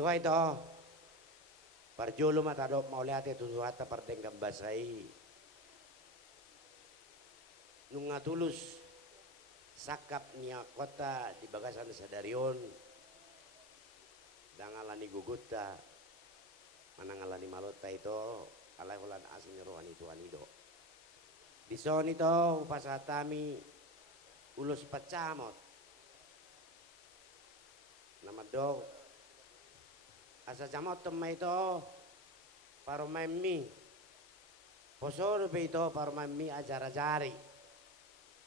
Iwa ito, parjulo matadok mauliate tusuhata partengkang basai. Nung nga tulus, sakap niya kota di bagasan sa Darion. Dangalani guguta, manangalani malota ito, alay hulan asing rohan itu anido. Di son ito, upasatami, ulos pacamot. Namadog, asa camot temay ito, para maimi. Posoro pe ito, para maimi ajar-ajari.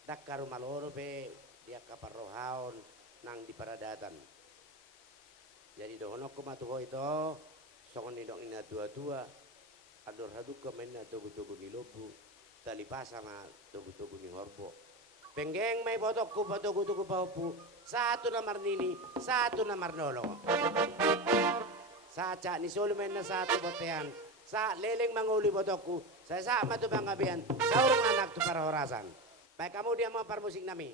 Dakkaru maloro pe, dia kaparrohaon nang diparadatan. Jadi dohono kumatuho ito, sokon nidong ina tua-tua, ador haduk kemain na tugu-tugu ni lobu, talipasa ma tugu-tugu ni horbo. Penggeng may botokku patugu-tugu paupu, satu namar nini, satu namar nolo. Saca ni sulumen na satu botean, sa leleng manguli botokku, saya sa matubang kabian, saurong anak tu para horasan. Baik kamu dia mau permusik nami.